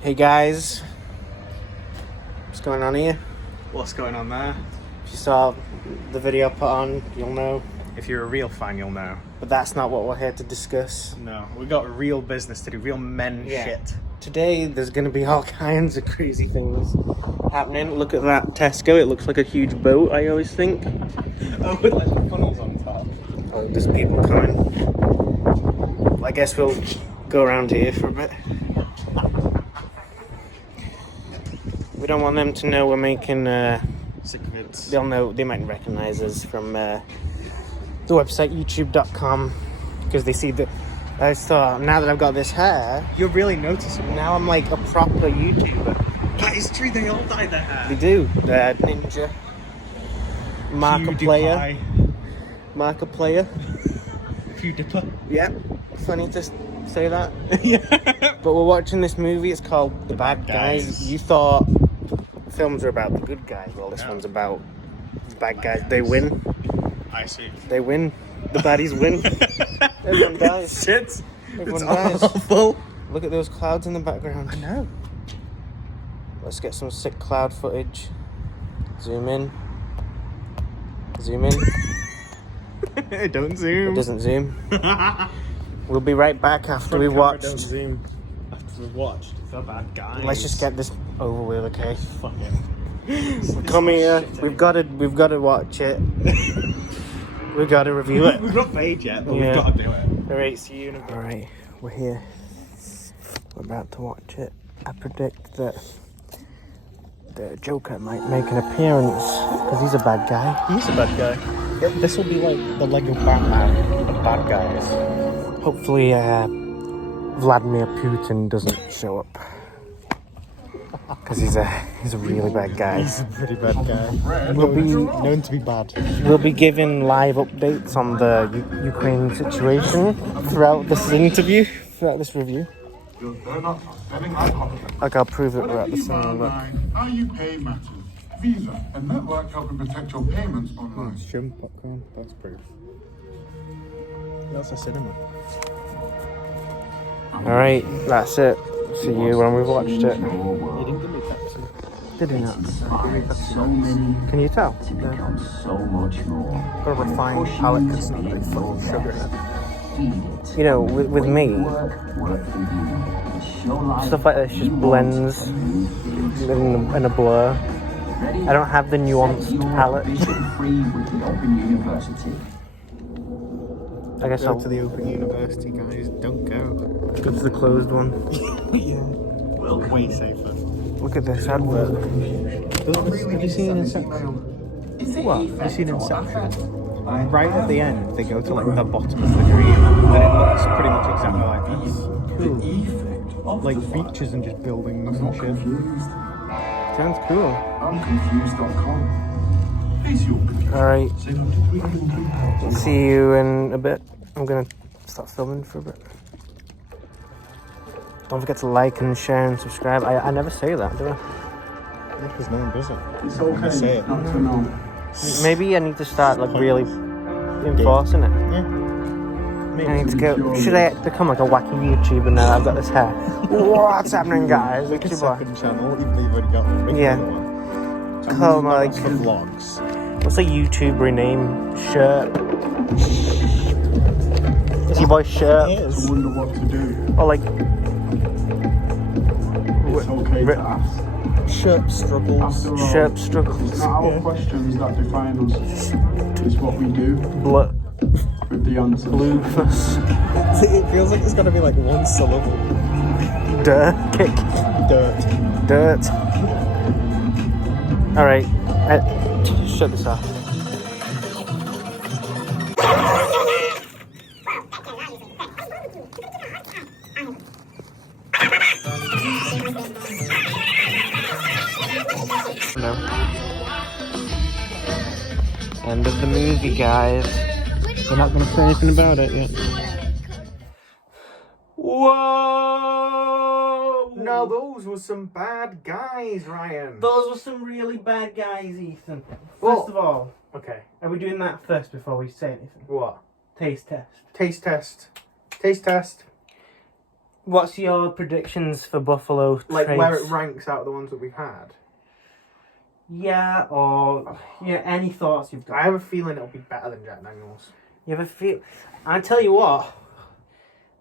Hey guys, what's going on here? What's going on there? If you saw the video I put on, you'll know. If you're a real fan, you'll know. But that's not what we're here to discuss. No, we got real business to do, real men shit. Today, there's going to be all kinds of crazy things happening. Look at that Tesco, it looks like a huge boat, I always think. Oh, with like funnels on top. Oh, there's people coming. I guess we'll go around here for a bit. We don't want them to know we're making sick vids. They'll know, they might recognize us from the website youtube.com because they see that I thought now that I've got this hair, You're really noticeable. now I'm like a proper YouTuber. That is true, they all dye their hair. They do. Ninja, Markiplier, PewDiePie. Yep, funny to say that. Yeah. But we're watching this movie. It's called The Bad Guys. You thought films are about the good guys. Well, this one's about the bad guys. They win. I see. They win. The baddies win. Everyone dies. Shit. Everyone It's dies. awful. Look at those clouds in the background. I know. Let's get some sick cloud footage. Zoom in. Zoom in. Don't It zoom. doesn't zoom. We'll be right back after we Don't watched. zoom. After we've watched The Bad Guys. Let's just get this over with, okay? Fuck it. Come here. We've got to watch it. We've got to review it. We've not paid yet, but Yeah. we've got to do it. Alright, see you in a bit. Alright, we're here. We're about to watch it. I predict that the Joker might make an appearance because he's a bad guy. He's a bad guy. This will be like the Lego Batman of bad guys. Hopefully, Vladimir Putin doesn't show up because he's a really bad guy. He's a pretty bad guy. We'll be Known to be bad. We'll be giving live updates on the Ukraine situation throughout this interview, throughout this review. Like I'll prove that we're at the same look. How you pay matters. Visa, a network helping protect your payments online. Shrimp popcorn, that's proof. That's a cinema. Alright, that's it. See you when we've watched it. You didn't give me Pepsi. Did he not? So many Can you tell? to become so much more. Got a refined Pushing palate you because to be there's your fucking sugar in it. best. Feed it. You know, with me, Work for you. It's your life. stuff like this just blends in a blur. I don't have the nuanced palate. Vision free with the Open University. I guess Go I'll to the Open University, guys. Don't go. go to the closed one. Yeah. Well, way safer. Look at this advert. Have you seen Inception? What? Have you seen Inception? Right at the end, they go to like the bottom of the dream, and it looks pretty much exactly like this. Cool. Like beaches and just buildings and shit. Sounds cool. I'm confused.com. Is your confused? Alright, Say no to 300. see you in a bit. I'm gonna start filming for a bit. Don't forget to like and share and subscribe. I never say that, do I? Because no one does it. It's I say okay it. not to know. Maybe I need to start like really enforcing it. Yeah. I need to go. Should I become like a wacky YouTuber now that I've got this hair? What's happening, guys? Make a It's your boy. second channel, even though you've already got one. Make Yeah. another one. Call my, like, For vlogs. what's a YouTuber name? Shirt. Is your boy Shirt? It is. I wonder what to do. Or like It's okay Ri- to ask. Shirt struggles. After all, Shirt struggles. it's not our Yeah. questions that define us. It's what we do with the answers. Bluefuss. It feels like it's got to be like one syllable. Dirt. Kick. Dirt. Dirt. Alright. Shut this off. No. End of the movie, guys. We're not going to say anything about it yet. Whoa! Now those were some bad guys, Ryan. Those were some really bad guys, Ethan. Well- First of all, Okay. are we doing that first before we say anything? What? Taste test. Taste test. Taste test. What's your predictions for Buffalo Like Trace? where it ranks out of the ones that we've had. Yeah, or any thoughts you've got? I have a feeling it'll be better than Jack Daniels. You have a feel? I tell you what,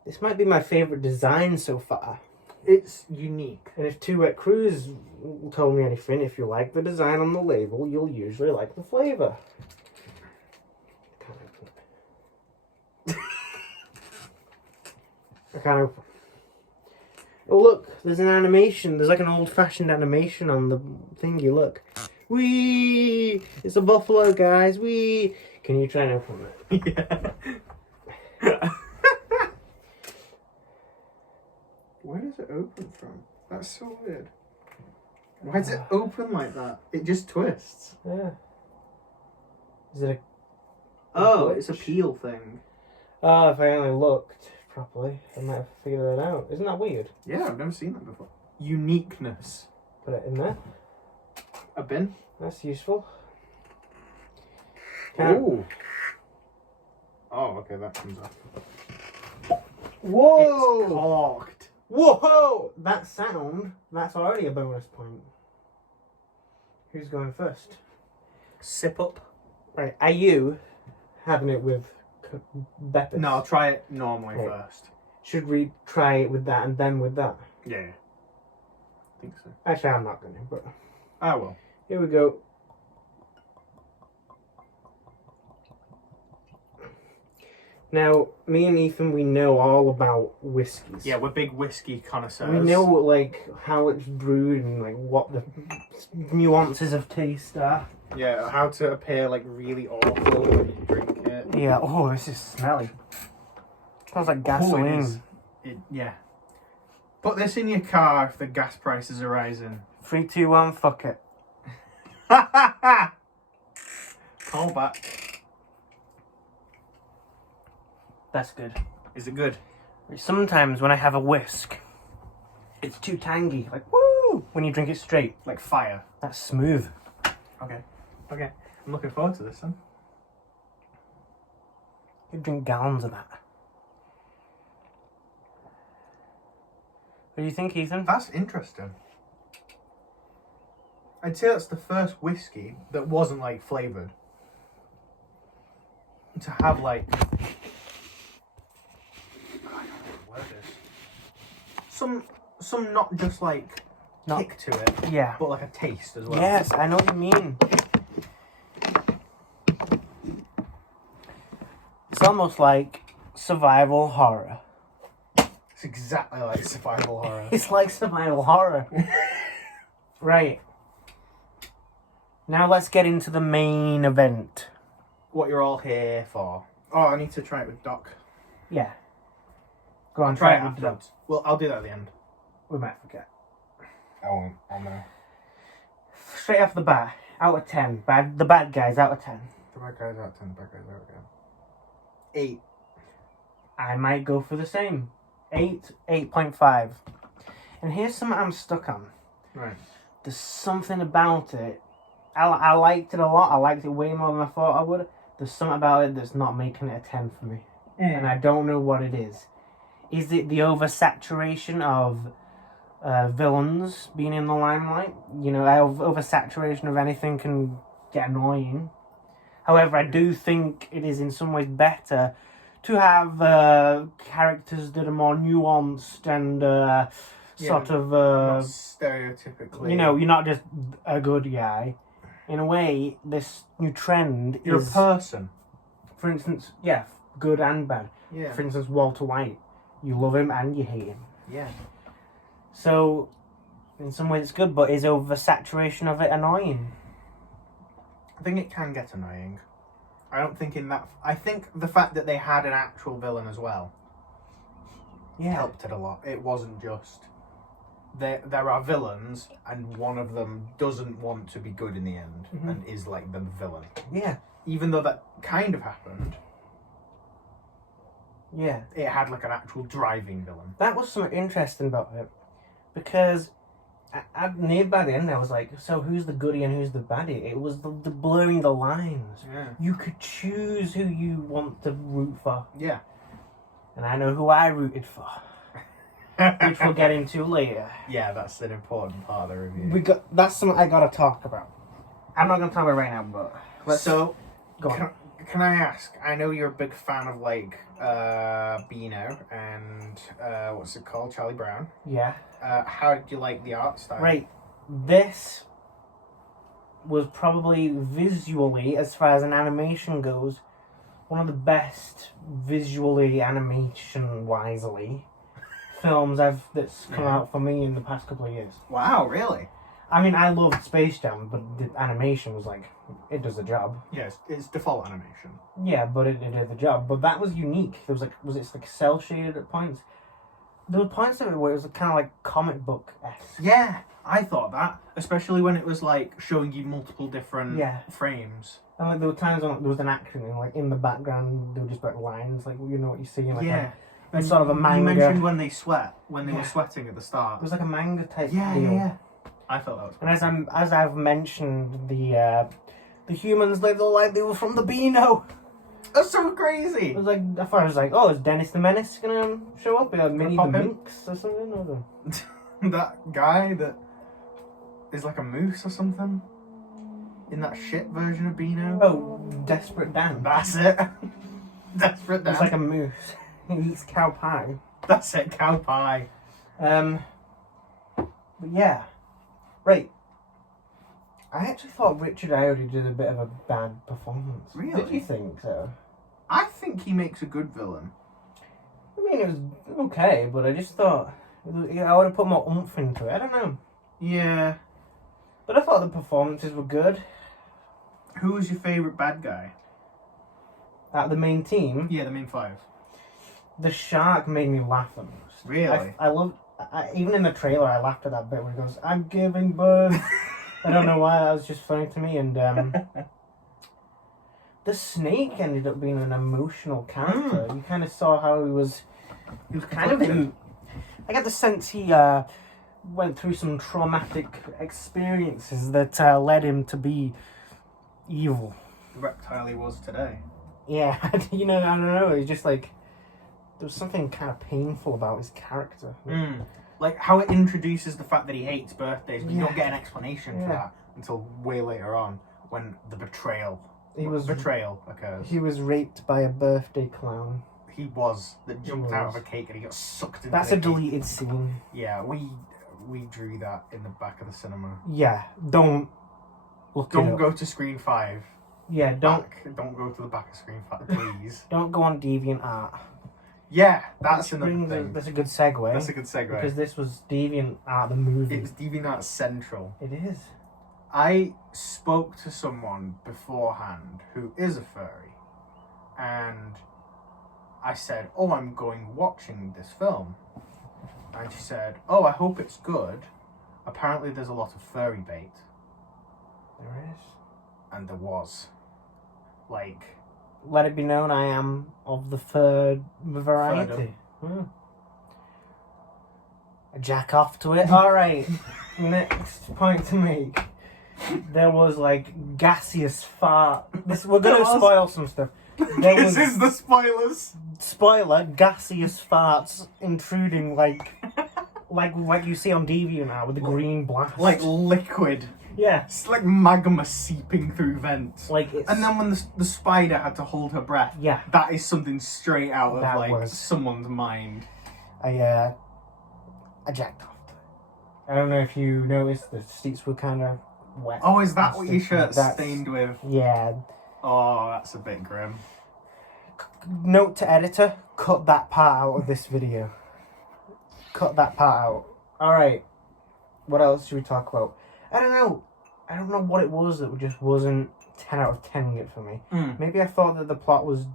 this might be my favourite design so far. It's unique. And if Two Wet Crews told me anything, if you like the design on the label, you'll usually like the flavour. I kind of. Oh look, there's an animation. There's like an old-fashioned animation on the thingy. Look, wee! It's a buffalo, guys. Wee! Can you try and open it? Yeah. Where does it open from? That's so weird. Why does it open like that? It just twists. Yeah. Is it a? Oh, it's a peel thing. Oh, if I only looked properly, I might have figured that out. Isn't that weird? Yeah, I've never seen that before. Uniqueness. Put it in there. A bin. That's useful. Oh. Oh, okay, that comes off. Whoa! It's corked. Whoa! That sound, that's already a bonus point. Who's going first? Sip up. Right, are you having it with Beppis? No, I'll try it normally Right. first. Should we try it with that and then with that? Yeah. I think so. Actually, I'm not going to, but I will. here we go. Now, me and Ethan, we know all about whiskies. Yeah, we're big whiskey connoisseurs. We know like how it's brewed and like what the nuances of taste are. Yeah, how to appear like really awful when you drink it. Yeah. Oh, this is smelly. Smells like Oh, it gasoline. is. Yeah. Put this in your car if the gas prices are rising. 3, 2, 1. Fuck it. Call back. That's good. Is it good? Sometimes when I have a whisk, it's too tangy. Like woo! When you drink it straight, Like fire. that's smooth. Okay. Okay. I'm looking forward to this then. You drink gallons of that. What do you think, Ethan? That's interesting. I'd say that's the first whiskey that wasn't like flavoured. To have like some not just like kick to it, Yeah. but like a taste as well. Yes, I know what you mean. It's almost like survival horror. It's exactly like survival horror. It's like survival horror. Right. Now let's get into the main event. What you're all here for. Oh, I need to try it with Doc. Yeah. Go on, Try it with the- afterwards. Well, I'll do that at the end. We might forget. I won't. I'll know. Straight off the bat, out of 10. The bad guys, out of 10. The bad guys out of 10, the bad guys out of 10. 8. I might go for the same. 8, 8.5. And here's something I'm stuck on. Right. There's something about it. I liked it a lot. I liked it way more than I thought I would. There's something about it that's not making it a 10 for me. And I don't know what it is. Is it the oversaturation of villains being in the limelight? You know, oversaturation of anything can get annoying. However, I do think it is in some ways better to have characters that are more nuanced and sort of... not stereotypically. you know, you're not just a good guy. In a way, this new trend You're is... a person. For instance, yeah, good and bad. Yeah. For instance, Walter White. You love him and you hate him. Yeah. So, in some ways it's good, but is oversaturation of it annoying? I think it can get annoying. I don't think in that... I think the fact that they had an actual villain as well helped it a lot. It wasn't just... There are villains, and one of them doesn't want to be good in the end, and is like the villain. Yeah. Even though that kind of happened, Yeah. it had like an actual driving villain. That was something interesting about it. Because near by the end I was like, so who's the goodie and who's the baddie? It was the blurring the lines. Yeah. You could choose who you want to root for. Yeah. And I know who I rooted for. which we'll get into later. Yeah, that's an important part of the review. That's something I gotta talk about. I'm not gonna talk about it right now, but So, go on. can I ask? I know you're a big fan of like Beano and what's it called, Charlie Brown. Yeah. How did you like the art style? Right. This was probably visually, as far as an animation goes, one of the best visually, animation-wisely films that's come out for me in the past couple of years. Wow, really? I mean, I loved Space Jam, but the animation was like, it does the job. Yes, it's default animation. Yeah, but it did the job. But that was unique. There was like cell shaded at points. There were points of it where it was kind of like comic book-esque. Yeah, I thought that, especially when it was like showing you multiple different frames. And like there were times when there was an action and like in the background there were just like lines, like you know what you see in like a sort of a manga. You mentioned when they were sweating at the start. It was like a manga type deal. Yeah. I felt that was cool. And as I've mentioned, the humans they look like they were from the Beano. That's so crazy. It was like I thought it was like, oh, is Dennis the Menace gonna show up? Minnie the Minx or something? Or that guy that is like a moose or something in that shit version of Beano. Oh, Desperate Dan. That's it. Desperate Dan. It's like a moose. He eats cow pie. That's it, cow pie. But yeah. Right. I actually thought Richard Ayoade did a bit of a bad performance. Really? Did you think so? I think he makes a good villain. I mean, it was okay, but I just thought I would have put more oomph into it. I don't know. Yeah. But I thought the performances were good. Who was your favourite bad guy? At the main team, Yeah, the main five. the shark made me laugh the most. Really? I loved... even in the trailer, I laughed at that bit where he goes, "I'm giving birth." I don't know why, that was just funny to me. And the snake ended up being an emotional character. You kind of saw how he was kind of I get the sense he went through some traumatic experiences that led him to be evil. The reptile he was today. Yeah, I don't know. It's just like there was something kind of painful about his character. Like how it introduces the fact that he hates birthdays, but you don't get an explanation for that until way later on when the betrayal occurs. He was raped by a birthday clown. He was. That jumped out of a cake and he got sucked into That's the a cake. deleted scene. Yeah, we drew that in the back of the cinema. Yeah, don't Go to screen 5. Yeah, don't go to the back of screen 5, please. don't go on Deviantart. Yeah, that's another thing. That's a good segue. That's a good segue. Because this was Deviantart, the movie. It's Deviantart Central. It is. I spoke to someone beforehand who is a furry, and I said, "Oh, I'm watching this film," and she said, "Oh, I hope it's good. Apparently, there's a lot of furry bait." There is. And there was, like, let it be known I am of the third variety. I jack off to it. All right. Next point to make. There was like gaseous fart. We're gonna spoil some stuff. This is the spoilers. Spoiler: gaseous farts intruding like you see on DeviantArt with the green blast. Like liquid. Yeah. It's like magma seeping through vents. Like it's... And then when the spider had to hold her breath. Yeah. That is something straight out That of like was... someone's mind. I jacked off. I don't know if you noticed the seats were kind of wet. Oh, is that what your shirt's stained with? Yeah. Oh, that's a bit grim. Note to editor, cut that part out of this video. Cut that part out. Alright. What else should we talk about? I don't know what it was that just wasn't 10 out of 10 it for me. Maybe I thought that the plot was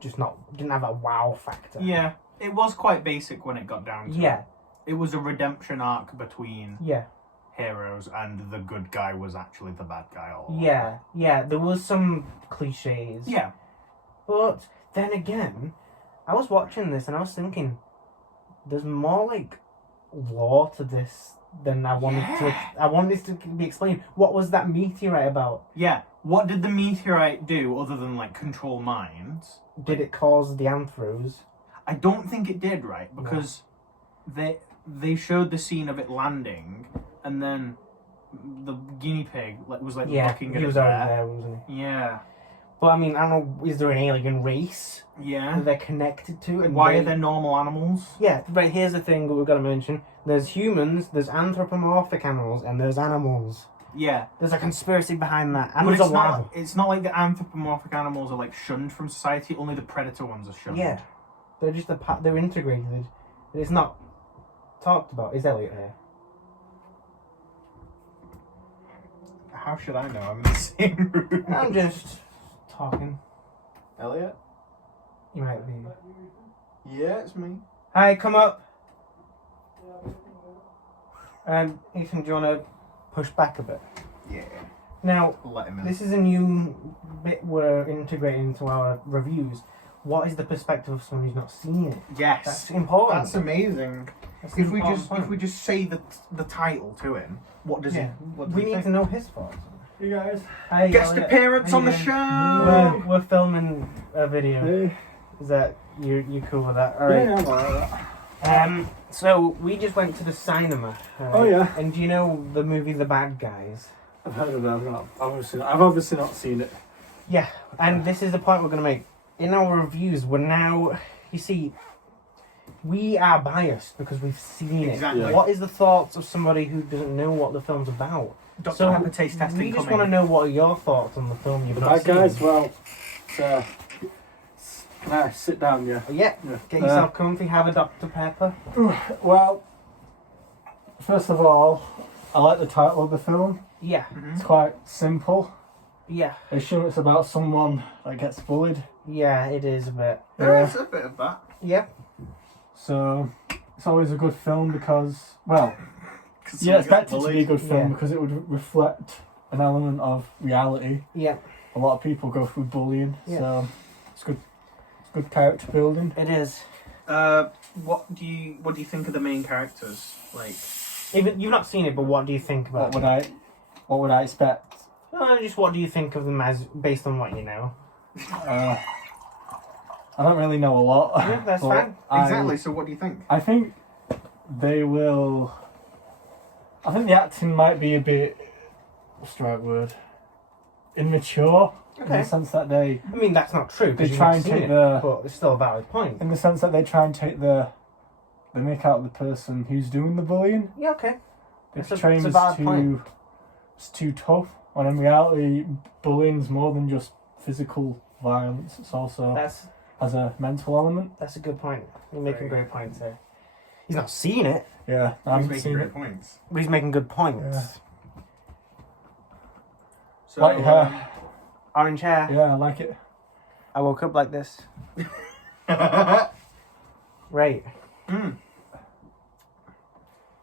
just didn't have that wow factor. Yeah. It was quite basic when it got down to it. It was a redemption arc between heroes, and the good guy was actually the bad guy all along. Yeah, there was some cliches. Yeah. But then again, I was watching this and I was thinking, there's more like lore to this than I wanted to. I wanted this to be explained. What was that meteorite about? Yeah. What did the meteorite do other than like control minds? Did it cause the anthros? I don't think it did, right? Because they showed the scene of it landing, and then the guinea pig was like looking at he was it already there, wasn't he? Yeah. But I mean, I don't know, is there an alien race Yeah. that they're connected to? And Why are there normal animals? Yeah, right, here's the thing that we've got to mention. There's humans, there's anthropomorphic animals, and there's animals. Yeah. There's a conspiracy behind that. And But there's a lab. it's not like the anthropomorphic animals are like shunned from society, only the predator ones are shunned. Yeah. They're just they're integrated. It's not talked about. Is Elliot here? How should I know? I'm in the same room. I'm just talking. Elliot? You might be. Yeah, it's me. Hi, come up. Ethan, do you want to push back a bit? Yeah. Now, Let him in. this is a new bit we're integrating into our reviews. What is the perspective of someone who's not seen it? Yes. That's important. That's amazing. That's an important If point. we just say the title to him, what does he? What does We he need think? to know his thoughts. Hey guys. Hi, Guest Elliot. appearance How on you the doing? show. We're filming a video. Hey. Is that you cool with that? All right. Yeah, I'm alright with that. So we just went to the cinema. Oh, yeah. And do you know the movie The Bad Guys? I've heard of it. I've obviously not seen it. Yeah. And this is the point we're going to make. In our reviews, we're now, you see, we are biased because we've seen Exactly. it. What is the thoughts of somebody who doesn't know what the film's about? Dr. Pepper taste testing We just coming. want to know what are your thoughts on the film you've not Right, seen. guys. Well, nice. Sit down, yeah. Yeah. Get yourself comfy, have a Dr. Pepper. Well, first of all, I like the title of the film. Yeah. It's quite simple. Yeah. I assume it's about someone that gets bullied. Yeah, it is a bit. There's a bit of that. Yeah. So it's always a good film because, well, you someone expect gets it to be a good film Yeah. because it would reflect an element of reality. Yeah. A lot of people go through bullying, Yeah. so it's good. It's good character building. It is. What do you think of the main characters? Like, Even you've not seen it, but what do you think about What would I expect? just what do you think of them as based on what you know? I don't really know a lot. Yeah, that's but fine. exactly. So what do you think? I think they will. I think the acting might be a bit. What's the right word? Immature. In Okay. the sense that they I mean, that's not true because They you've try not and seen take it, the- but it's still a valid point. in the sense that they try and take the make out the person who's doing the bullying. Yeah, okay. They It's a- portray it's him a as valid point. it's too tough. When in reality, bullying's more than just physical violence. It's also That's has a mental element. a good point. You're making great points here. He's not seen it, Yeah, I He's haven't making seen great it. points. but he's making good points. Yeah. So, Like her. Orange hair. Yeah, I like it. I woke up like this. Right.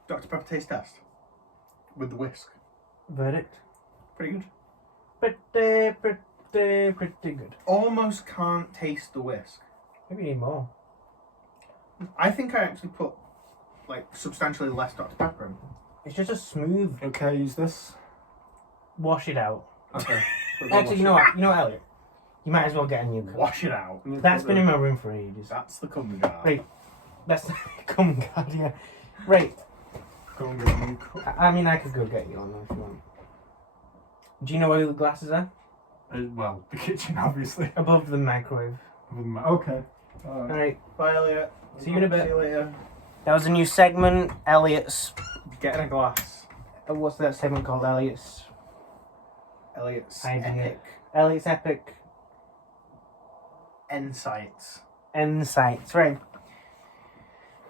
Dr. Pepper taste test with the whisk. Verdict. Pretty good. Pretty good. Almost can't taste the whisk. Maybe you need more. I think I actually put like substantially less Dr. Pepper in. It's just a smooth. Okay, use this. Wash it out. Okay. Actually, you know what? You know what, Elliot? You might as well get a new cup. Wash it out. That's been in my room for ages. That's the cum jar. Right. That's come God, yeah. Right. Go and get a new cup. I mean, I could go get you on there if you want. Do you know where the glasses are? Well, the kitchen, obviously. Above the microwave. Okay. Alright. Bye, Elliot. See you in a bit. See you later. That was a new segment, Elliot's. Getting a glass. What's that segment called? Elliot's Elliot's idea. Elliot's Epic Insights. Insights. Right.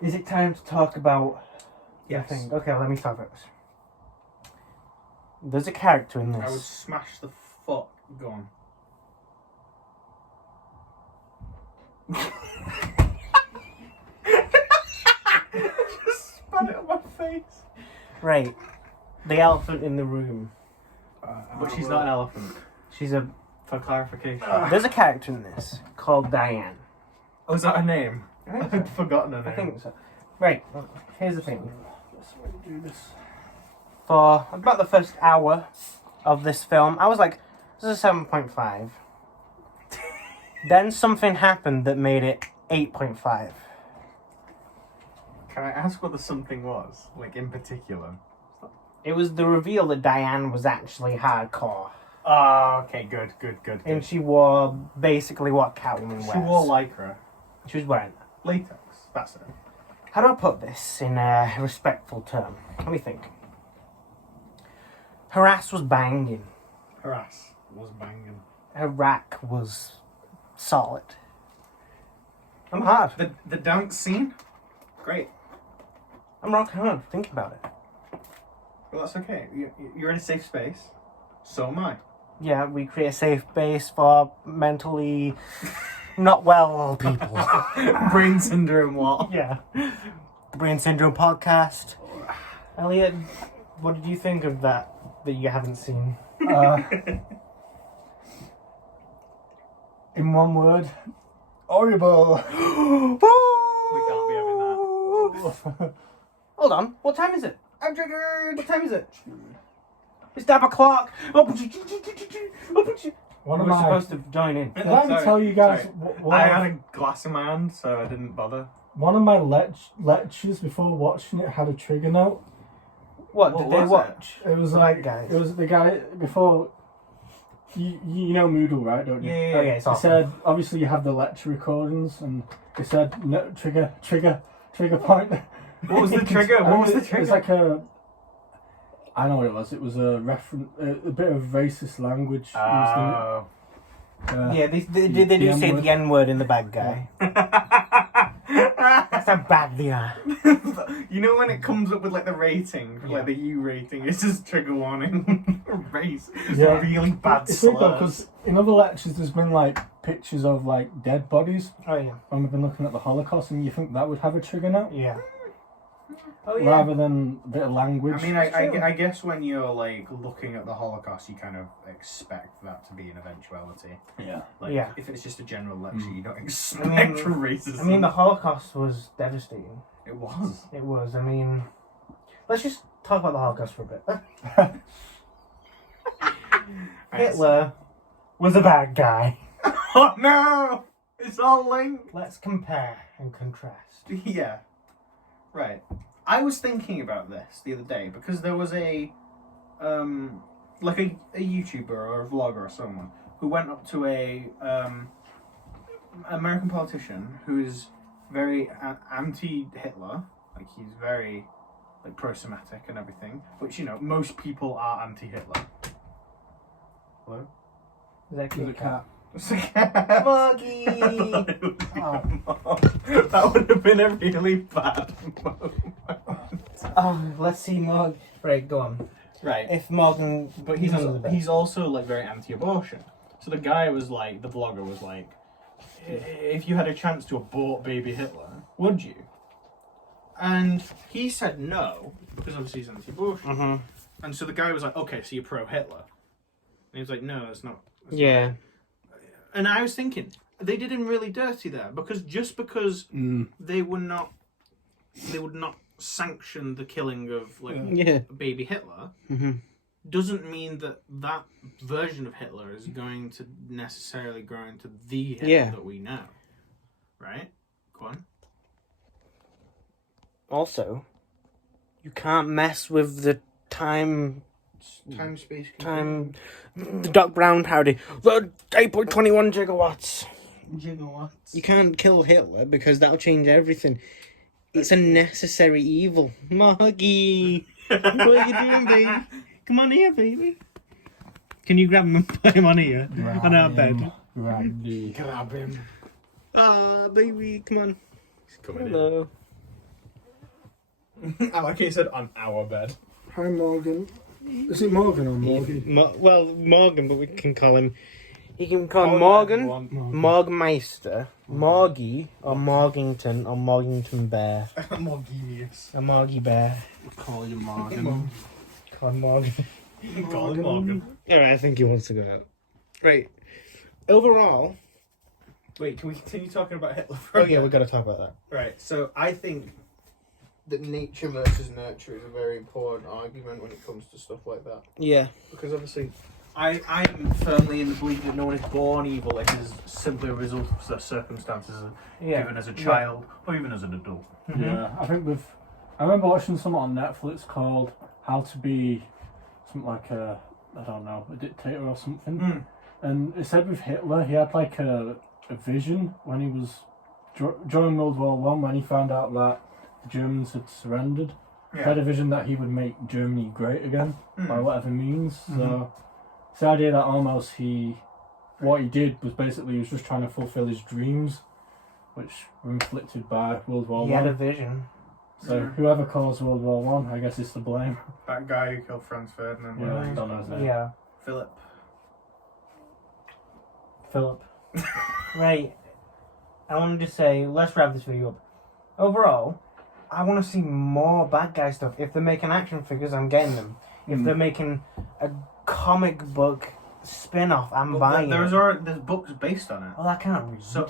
Is it time to talk about Yes. the thing? Okay, let me start first. There's a character in I would this. smash the fuck gun. Just spat it on my face. Right. The elephant in the room. But she's not an elephant. She's a. For clarification. There's a character in this called Diane. Oh, is that her name? I think I'd forgotten her name. I think so. Right. Here's the thing. Do this. For about the first hour of this film, I was like, this is a 7.5. Then something happened that made it 8.5. Can I ask what the something was? Like, in particular? It was the reveal that Diane was actually hardcore. Oh, okay, good. And she wore basically what Catwoman wears. She wore lycra. She was wearing that. Latex. That's it. How do I put this in a respectful term? Let me think. Her ass was banging. Her ass was banging. Her rack was solid. I'm hard. The dance scene? Great. I'm rock hard. Think about it. Well, that's okay. You're in a safe space. So am I. Yeah, we create a safe base for mentally not well people. Brain syndrome what? Yeah. The Brain Syndrome podcast. Elliot, what did you think of that you haven't seen? In one word, horrible. We can't be having that. Hold on, what time is it? I'm triggered! What time is it? It's 9 o'clock. Oh, One of we're my. supposed to join in. Did I ever tell you guys? I had a glass in my hand, so I didn't bother. One of my lectures before watching it had a trigger note. What What did they was watch? It was Like like guys. it was the guy before. You know Moodle, right? Don't you? Oh yeah, it's It awesome. said obviously you have the lecture recordings, and it said no, trigger point. What was the trigger? What was the trigger? It was like a. I know what it was. It was a reference, a bit of racist language. used in it. Oh. Yeah, they do the say N-word. the N-word in the bad guy. That's how bad they are. You know when it comes up with like the rating, like the U rating, it's just trigger warning. Race. Yeah. Really bad It's weird though, slurs. because in other lectures there's been like pictures of like dead bodies, Oh yeah. and we've been looking at the Holocaust, and you think that would have a trigger note Yeah. Oh rather than a bit of language. I mean, It's true. I guess when you're like looking at the Holocaust, you kind of expect that to be an eventuality. yeah. Like, Yeah. if it's just a general lecture, you don't expect racism. I mean, the Holocaust was devastating. It was. It was. I mean, let's just talk about the Holocaust for a bit. Hitler was a bad guy. Oh no! It's all linked. Let's compare and contrast. Yeah. Right. I was thinking about this the other day because there was a like a YouTuber or a vlogger or someone who went up to a American politician who is very anti-Hitler, like he's very like pro-Semitic and everything, which you know most people are anti-Hitler. Hello? Is that There's a cat. Muggy! That would have been a really bad moment. Let's see, Morgan. Right, go on. Right. If Morgan, But he's under the bed. he's also like very anti-abortion. So the guy was like, the vlogger was like, if you had a chance to abort baby Hitler, would you? And he said no because obviously he's anti-abortion. And so the guy was like, okay, so you're pro-Hitler. And he was like, no, that's not. Yeah. And I was thinking they did him really dirty there because just because they would not sanction the killing of like baby Hitler doesn't mean that that version of Hitler is going to necessarily grow into the Hitler that we know, right? Go on. Also, you can't mess with the time, Space. the Doc Brown parody. The 8.21 gigawatts. Gigawatts. You can't kill Hitler because that'll change everything. It's a necessary evil. Moggy! What are you doing, baby? Come on here, baby. Can you grab him and put him on here? On our bed. Grab him. Ah, baby, come on. He's coming Hello. in. I like he said on our bed. Hi Morgan. Is it Morgan or Morgan? Well, Morgan, but we can call him... You can call him Oh, Morgan, yeah, Morgmeister, Morgie, or Morgington, or Morgington Bear. More genius. A Morgie Bear. Call you Morgan. Call him Morgan. Call him Morgan. Alright, I think he wants to go out. Right. Overall... Wait, can we continue talking about Hitler for Oh a yeah, bit? we've got to talk about that. Right, so I think that nature versus nurture is a very important argument when it comes to stuff like that. Yeah. Because obviously, I'm firmly in the belief that no one is born evil. It is simply a result of the circumstances given as a child or even as an adult. Mm-hmm. Yeah, I think I remember watching something on Netflix called How to Be something like a dictator or something. And it said with Hitler, he had like a vision when he was during World War One, when he found out that the Germans had surrendered. He had a vision that he would make Germany great again by whatever means. So it's the idea that almost what he did was basically he was just trying to fulfill his dreams, which were inflicted by World War One. He had a vision. So whoever caused World War One, I guess is to blame. That guy who killed Franz Ferdinand. Yeah, I don't know his name. Yeah. Philip. Right. I wanted to say, let's wrap this video up. Overall, I want to see more bad guy stuff. If they're making action figures, I'm getting them. If they're making a comic book spin-off, I'm buying there's it. There's books based on it. Well, I can't read. So,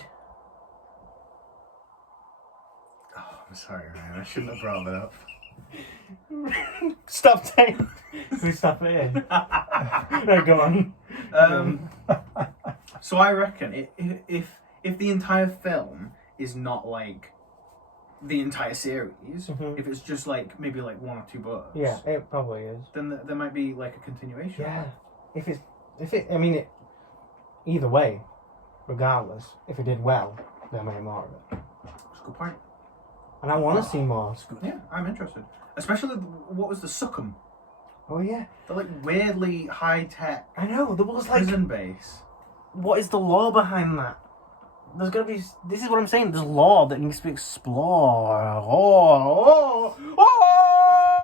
I'm sorry, man. I shouldn't have brought that up. Stop saying. We stop it here. No, go on. So I reckon if the entire film is not like the entire series, if it's just like maybe like one or two books, Yeah, it probably is. then there might be like a continuation. Yeah. Either way, regardless, if it did well, they'll make more of it. That's a good point. And I want to see more. Yeah, I'm interested. Especially what was the Succum? Oh yeah. The like weirdly high tech I know, there was like, prison base. what is the law behind that? There's gotta be, this is what I'm saying, there's law that needs to be explored. Oh,